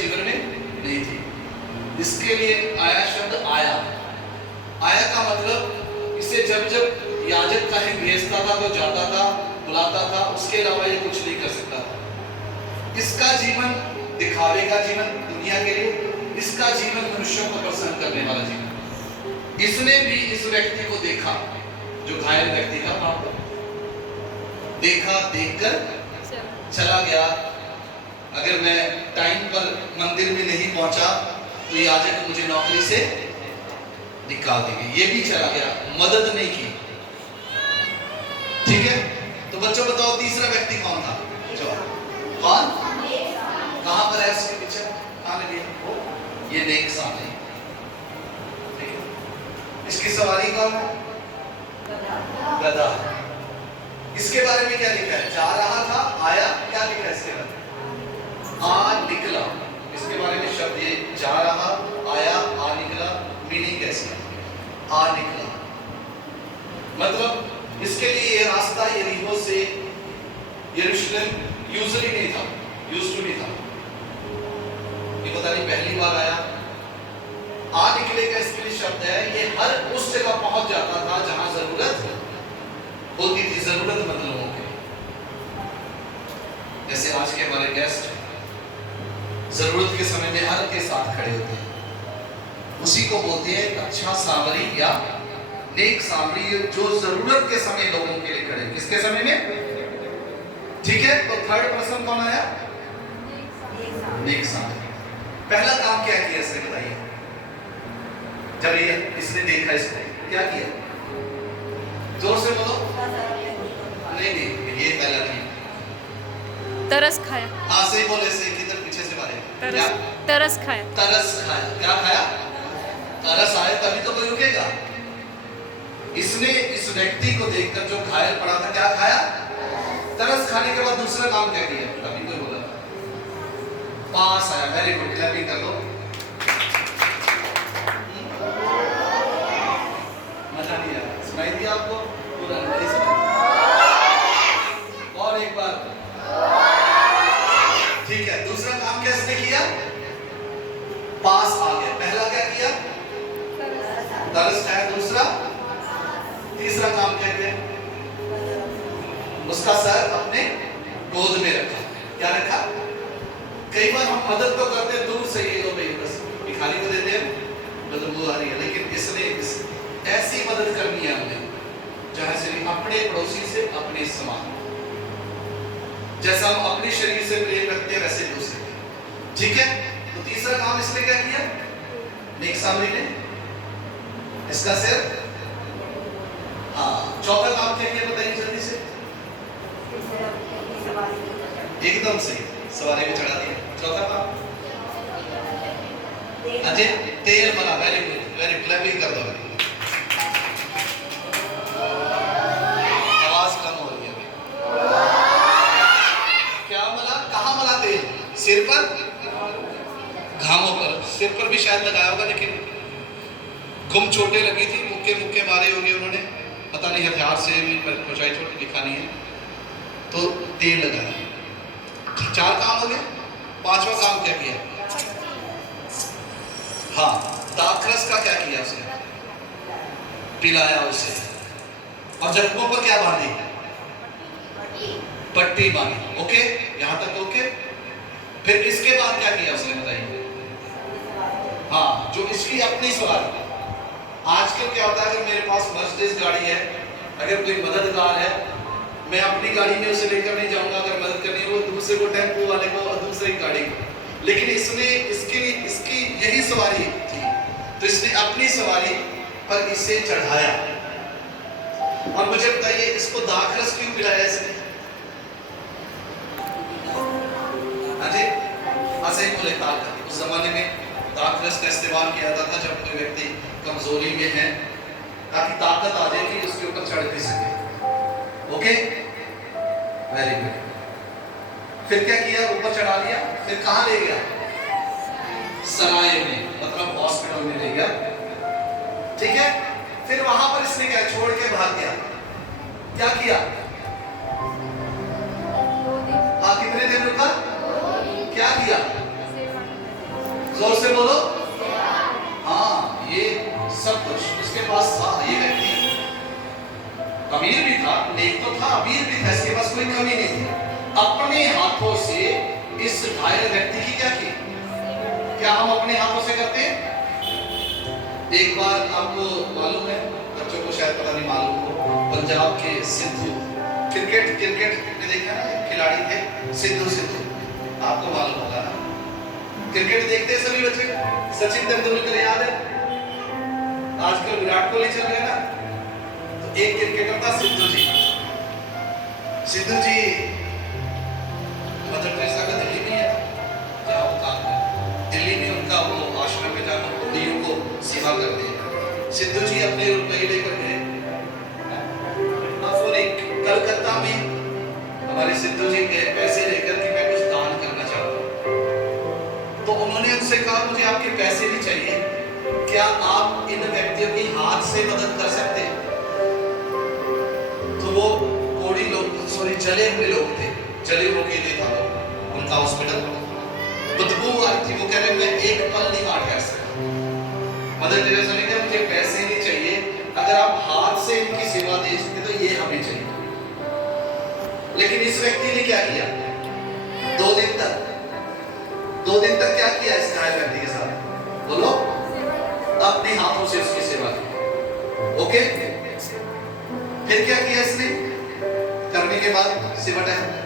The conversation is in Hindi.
जीवन में नहीं थी। इसके लिए आया शब्द आया। आया का मतलब इसे जब जब याजक कहीं भेजता था तो जाता था, बुलाता था, उसके अलावा ये कुछ नहीं कर सकता था। इसका जीवन दिखावे का जीवन दुनिया के लिए, इसका जीवन मनुष्यों को प्रसन्न करने वाला जीवन। इसने भी इस व्यक्ति को देखा, जो घायल व्यक्ति का वहां पर देखा, देखकर चला गया। अगर मैं टाइम पर मंदिर में नहीं पहुंचा तो याजक मुझे नौकरी से निकाल देंगे। ये भी चला गया, मदद नहीं की। ठीक है, तो बच्चों बताओ तीसरा व्यक्ति कौन था? कौन? कहां पर है इसके पीछे? कहां लगी है? ये नेक सामने। ठीक है, इसकी सवारी कौन है? गधा। इसके बारे में क्या लिखा है? जा रहा था, आया, क्या लिखा है इसके बारे में? आ निकला। इसके बारे में शब्द ये जा रहा, आया, आ निकला, मीनिंग कैसे? आ निकला मतलब इसके लिए ये रास्ता यरीहो से यरूशलेम यूजुअली नहीं था, यूज्ड टू नहीं था। ये पता नहीं पहली बार आया। आ निकले का इसके लिए शब्द है, ये हर उस जगह पहुंच जाता था जहां जरूरत होती थी, जरूरतमंद लोगों की। जैसे आज के हमारे गेस्ट जरूरत के समय में हर के साथ खड़े होते हैं, उसी को बोलते हैं अच्छा सामरी या नेक सामरी, जो जरूरत के समय लोगों के लिए खड़े। किसके समय में? ठीक है, तो थर्ड पर्सन कौन आया? नेक सामरी। पहला काम क्या किया इसने बताइए? जब ये इसने देखा, इसको क्या किया? जोर से बोलो। नहीं नहीं, ये पहला नहीं। तरस खाया। हाँ सही बोले, से किधर पीछे से मारे? तरस खाया। तरस खाया। क्या खाया? तरस आए तभी तो कोई रुकेगा। इसने इस व्यक्ति को देखकर जो घायल पड़ा था, क्या खाया? तरस खाने के बाद दूसरा काम क्या किया? अभी कोई बोला था, पास आया। वेरी गुड, क्लैपिंग कर लो। मजा नहीं आया? सुनाई दिया आपको? पूरा नहीं सुनाई? और एक बार। ठीक है, दूसरा काम क्या इसने किया? पास आ गया। पहला क्या किया? तरस खाया। दूसरा, तीसरा काम क्या किया? उसका सर अपने गोद में रखा। क्या रखा? कई बार हम मदद तो करते हैं दूर से, ये लो भाई बस भिखारी को देते हैं, बदबू आ रही है, लेकिन इसने ऐसी मदद करनी है हमें जहां से अपने पड़ोसी से अपने समान, जैसा हम अपने शरीर से प्रेम रखते हैं वैसे दूसरे। ठीक है, तो तीसरा काम इसने क्या किया? नेक सामरी ने इसका सिर। हाँ, चौथा काम क्या किया बताइए जल्दी से? एकदम सही, सवारी पे चढ़ा दिया। चौथा काम अजय तेल बना। वेरी गुड, वेरी क्लैपिंग कर दो। आवाज कम हो रही है अभी। क्या मला? कहाँ मला तेल? सिर पर, घामों पर। सिर पर भी शायद लगाया होगा, लेकिन घुम चोटें लगी थी, मुक्के मुक्के मारे होंगे उन्होंने, पता नहीं हथियार से भी पहुंचाई, चोट दिखा नहीं है, तो तेल लगाया। चार काम हो गए। पांचवा काम क्या किया? हाँ, दाखरस का क्या किया उसने? पिलाया उसे। और जख्मों पर क्या बांधी? पट्टी बांधी। ओके, यहां तक ओके। फिर इसके बाद क्या किया उसने बताइए? हाँ, जो इसकी अपनी सवारी। आजकल क्या होता है, अगर मेरे पास मर्सिडीज गाड़ी है, अगर कोई मददगार है, मैं अपनी गाड़ी में उसे लेकर नहीं जाऊंगा। अगर मदद करनी है वो दूसरे को, टेम्पो वाले को और दूसरी गाड़ी को। लेकिन इसने इसकी यही सवारी थी, तो इसने अपनी सवारी पर इसे चढ़ाया। और मुझे बताइए, इसको दाखरस क्यों पिलाया इसने? अजय ऐसे ही बोले ताकत। उस जमाने में दाखरस का इस्तेमाल किया जाता था जब कोई व्यक्ति कमजोरी में है, ताकि ताकत आ जाए कि उसके ऊपर चढ़ भी सके। Okay, very good. फिर क्या किया? ऊपर चढ़ा लिया। फिर कहां ले गया? सराय में, मतलब हॉस्पिटल में ले गया। ठीक है, फिर वहां पर इसने क्या छोड़ के भाग गया? क्या किया? हाँ, कितने दिन रुका? क्या किया? जोर से बोलो। हाँ, ये सब कुछ उसके पास था। ये व्यक्ति अमीर भी था, नेक तो था, अमीर भी था, इसके पास कोई कमी नहीं थी। अपने हाथों से इस घायल व्यक्ति की क्या की? क्या हम अपने हाथों से करते हैं? एक बार आपको मालूम है, बच्चों को शायद पता नहीं मालूम हो, पंजाब के सिद्धू, क्रिकेट में देखा ना, एक खिलाड़ी थे सिद्धू, आपको मालूम होगा ना। क्रिकेट देखते हैं सभी बच्चे, सचिन तेंदुलकर याद है, आजकल विराट कोहली चल गया ना, तो एक क्रिकेटर था सिद्धू जी मदर टेरेसा का दिल्ली में है, जहाँ वो काम है, दिल्ली में उनका वो आश्रम में जाकर बुढ़ियों को सेवा करते हैं। सिद्धू जी अपने रुपए लेकर गए, कलकत्ता में हमारे सिद्धू जी गए पैसे लेकर कि मैं कुछ दान करना चाहता हूँ। तो उन्होंने उनसे कहा मुझे आपके पैसे नहीं चाहिए, क्या आप इन व्यक्तियों की हाथ से मदद कर सकते हैं? तो वो कोड़ी लोग, सॉरी जले हुए लोग थे, जले हुए के था उनका हॉस्पिटल, बदबू आ रही थी। वो कह रहे मैं एक पल नहीं काट कर सकता। मदर टेरेसा ने कहा मुझे पैसे नहीं चाहिए, अगर आप हाथ से इनकी सेवा दे सकते तो ये हमें चाहिए। लेकिन इस व्यक्ति ने क्या किया? 2 दिन तक क्या किया इस घायल व्यक्ति के साथ? बोलो। अपने हाथों से उसकी सेवा की। ओके, फिर क्या किया इसने? करने के बाद सिमटा है